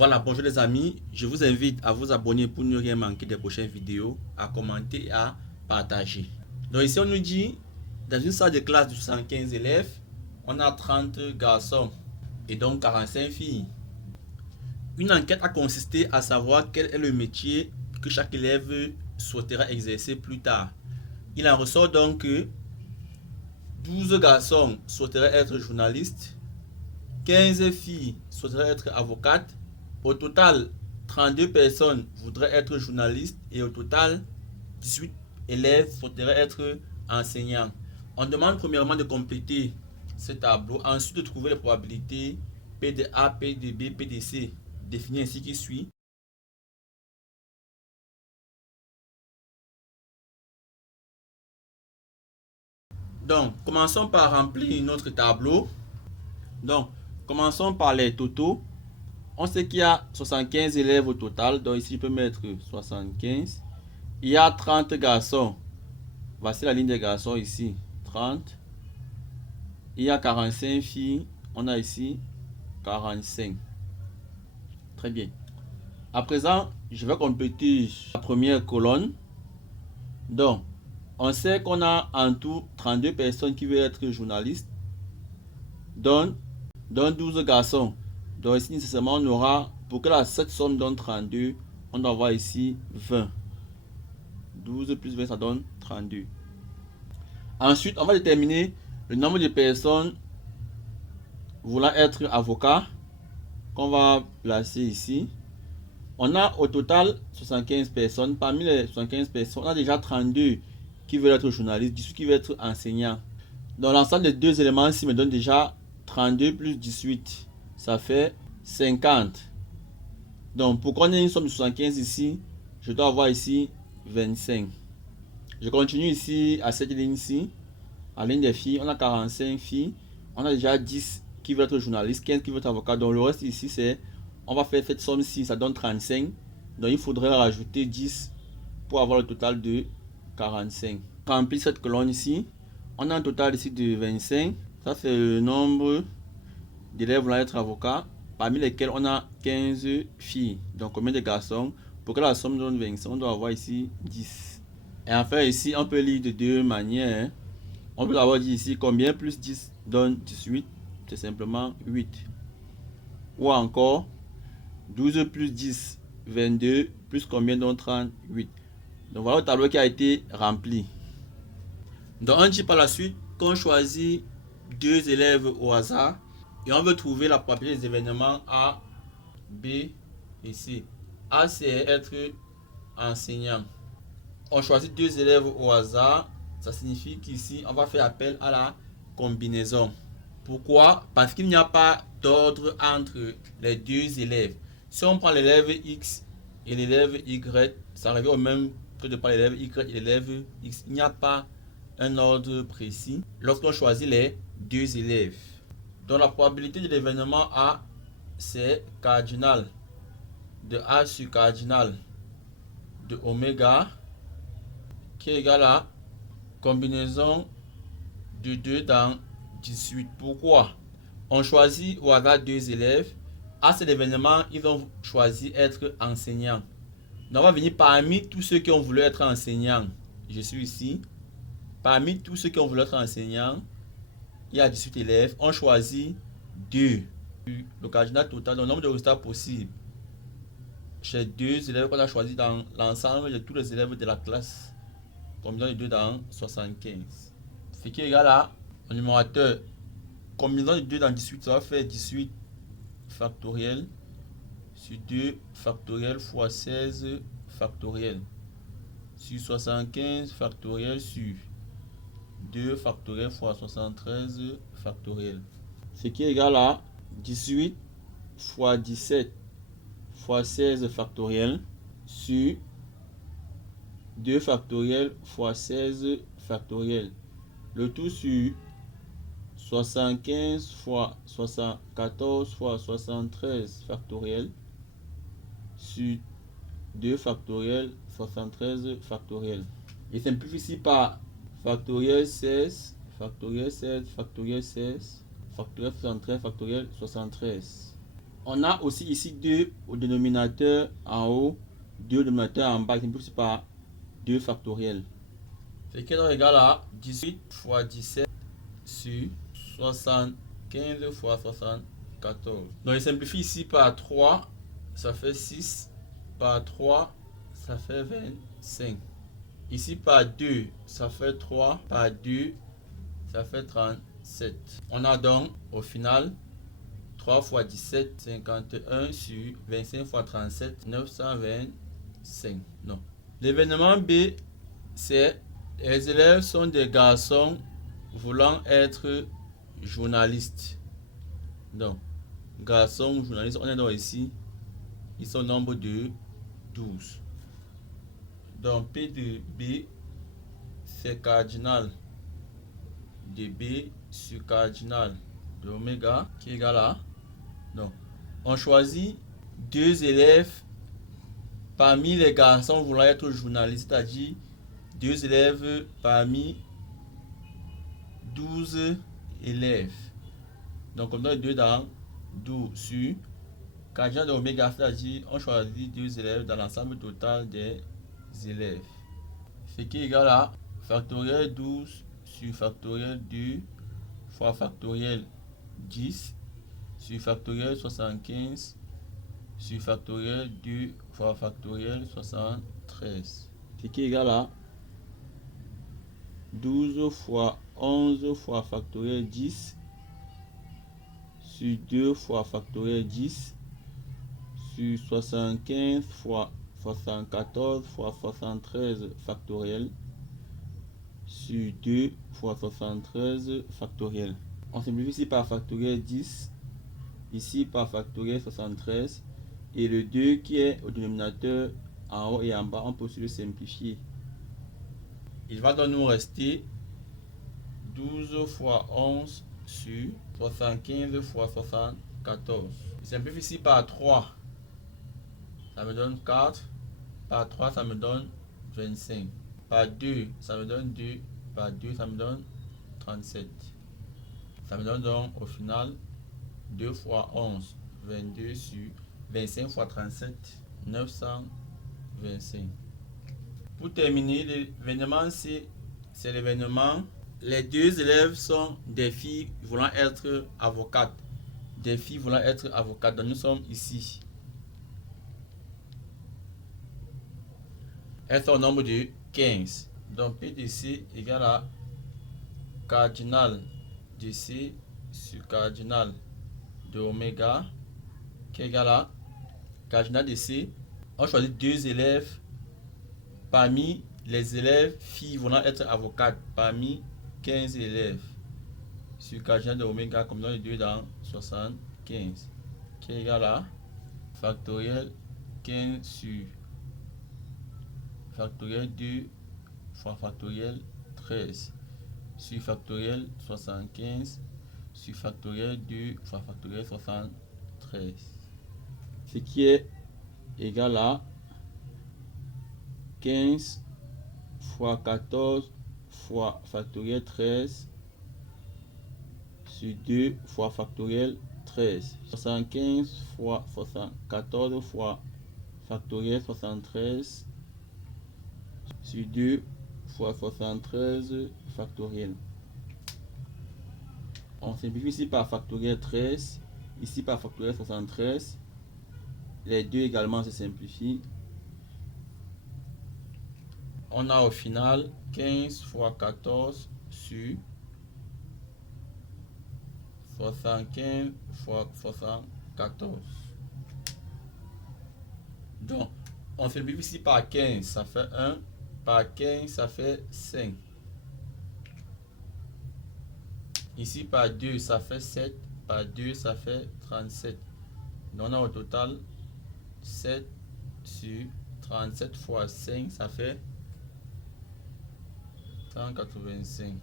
Voilà, bonjour les amis, je vous invite à vous abonner pour ne rien manquer des prochaines vidéos, à commenter et à partager. Donc ici on nous dit, dans une salle de classe de 75 élèves, on a 30 garçons et donc 45 filles. Une enquête a consisté à savoir quel est le métier que chaque élève souhaitera exercer plus tard. Il en ressort donc que 12 garçons souhaiteraient être journalistes, 15 filles souhaiteraient être avocates. Au total, 32 personnes voudraient être journalistes et au total, 18 élèves souhaiteraient être enseignants. On demande premièrement de compléter ce tableau, ensuite de trouver les probabilités P de A, P de B, P de C, définies ainsi qui suit. Donc, commençons par remplir notre tableau. Donc, commençons par les totaux. On sait qu'il y a 75 élèves au total, donc ici je peux mettre 75. Il y a 30 garçons. Voici la ligne des garçons ici, 30. Il y a 45 filles, on a ici 45. Très bien. À présent, je vais compléter la première colonne. Donc, on sait qu'on a en tout 32 personnes qui veulent être journalistes, dont 12 garçons. Donc ici, nécessairement, on aura, pour que cette somme donne 32, on doit avoir ici 20. 12 plus 20, ça donne 32. Ensuite, on va déterminer le nombre de personnes voulant être avocat qu'on va placer ici. On a au total 75 personnes. Parmi les 75 personnes, on a déjà 32 qui veulent être journalistes, 18 qui veulent être enseignants. Donc l'ensemble des deux éléments ici me donne déjà 32 plus 18. Ça fait 50. Donc pour qu'on ait une somme de 75 ici, je dois avoir ici 25. Je continue ici à cette ligne-ci. À la ligne des filles, on a 45 filles. On a déjà 10 qui veulent être journalistes, 15 qui veulent être avocats. Donc le reste ici, c'est, on va faire cette somme-ci, ça donne 35. Donc il faudrait rajouter 10 pour avoir le total de 45. Remplir cette colonne ici. On a un total ici de 25. Ça c'est le nombre d'élèves voulant être avocats, parmi lesquels on a 15 filles. Donc combien de garçons? Pour que la somme donne 25, on doit avoir ici 10. Et enfin ici, on peut lire de deux manières. On peut avoir dit ici combien plus 10 donne 18. C'est simplement 8. Ou encore 12 plus 10, 22, plus combien donne 38. Donc voilà le tableau qui a été rempli. Donc on dit par la suite qu'on choisit deux élèves au hasard et on veut trouver la probabilité des événements A, B et C. A c'est être enseignant. On choisit deux élèves au hasard. Ça signifie qu'ici on va faire appel à la combinaison. Pourquoi? Parce qu'il n'y a pas d'ordre entre les deux élèves. Si on prend l'élève X et l'élève Y, ça revient au même que de prendre l'élève Y et l'élève X. Il n'y a pas un ordre précis lorsqu'on choisit les deux élèves. Donc la probabilité de l'événement A, c'est cardinal de A sur cardinal de oméga qui est égal à combinaison de 2 dans 18. Pourquoi? On choisit au hasard deux élèves. À cet événement, ils ont choisi être enseignants. Donc on va venir parmi tous ceux qui ont voulu être enseignants. Je suis ici. Parmi tous ceux qui ont voulu être enseignants, il y a 18 élèves. On choisit 2. Le cardinal total, le nombre de résultats possibles chez deux élèves qu'on a choisi dans l'ensemble de tous les élèves de la classe. Combinaison de 2 dans 75. Ce qui est égal à, au numérateur, combinaison de 2 dans 18, ça va faire 18 factoriel sur 2 factoriel fois 16 factoriel sur 75 factoriel sur 2 factoriel fois 73 factoriel. Ce qui est égal à 18 fois 17 fois 16 factoriel sur 2 factoriel fois 16 factoriel. Le tout sur 75 fois 74 fois 73 factoriel sur 2 factoriel 73 factoriel. Et simplifie ici par factoriel 16 factoriel 16 factoriel 16 factoriel 73 factoriel 73. On a aussi ici 2 au dénominateur en haut, 2 au dénominateur en bas, qui multiplie par 2 factoriel. Ce qui est donc égal à 18 fois 17 sur 75 fois 74. Donc je simplifie ici par 3, ça fait 6, par 3, ça fait 25. Ici par 2, ça fait 3, par 2, ça fait 37. On a donc au final 3 fois 17, 51 sur 25 fois 37, 925. Non. L'événement B, c'est les élèves sont des garçons voulant être journalistes. Donc, garçons, journalistes, on est donc ici. Ils sont au nombre de 12. Donc, P de B, c'est cardinal de B sur cardinal de oméga qui est égal à. Donc, on choisit 2 élèves parmi les garçons voulant être journalistes, c'est-à-dire 2 élèves parmi 12 élèves. Donc, on a 2 dans 12 sur cardinal de oméga, c'est-à-dire on choisit 2 élèves dans l'ensemble total des élèves. Ce qui est égal à factoriel 12 sur factoriel 2 fois factoriel 10 sur factoriel 75 sur factoriel 2 fois factoriel 73. Ce qui est égal à 12 fois 11 fois factoriel 10 sur 2 fois factoriel 10 sur 75 fois 74 fois 73 factoriel sur 2 fois 73 factoriel. On simplifie ici par factoriel 10, ici par factoriel 73, et le 2 qui est au dénominateur en haut et en bas, on peut aussi le simplifier. Il va donc nous rester 12 fois 11 sur 75 fois 74. Je simplifie ici par 3, ça me donne 4, par 3 ça me donne 25, par 2 ça me donne 2, par 2 ça me donne 37. Ça me donne donc au final 2 fois 11, 22 sur 25 fois 37, 925. Pour terminer, l'événement C, c'est l'événement. Les 2 élèves sont des filles voulant être avocates. Des filles voulant être avocates. Donc nous sommes ici. Elles sont au nombre de 15. Donc P de C égale à cardinal de C sur cardinal de oméga qui est égal à cardinal de C. On choisit 2 élèves parmi les élèves filles voulant être avocates, parmi 15 élèves sur cardinal de oméga comme dans les 2 dans 75 qui est égal à factoriel 15 sur factoriel 2 fois factoriel 13 sur factoriel 75 sur factoriel 2 fois factoriel 73. Ce qui est égal à 15 fois 14 fois factoriel 13 sur 2 fois factoriel 13. 75 fois 14 fois factoriel 73 sur 2 fois 73 factoriel. On simplifie ici par factoriel 13, ici par factoriel 73. Les deux également se simplifient. On a au final 15 fois 14 sur 75 fois 74. Donc, on simplifie ici par 15, ça fait 1. Par 15, ça fait 5. Ici, par 2, ça fait 7. Par 2, ça fait 37. Donc, on a au total 7 sur 37 fois 5, ça fait 185.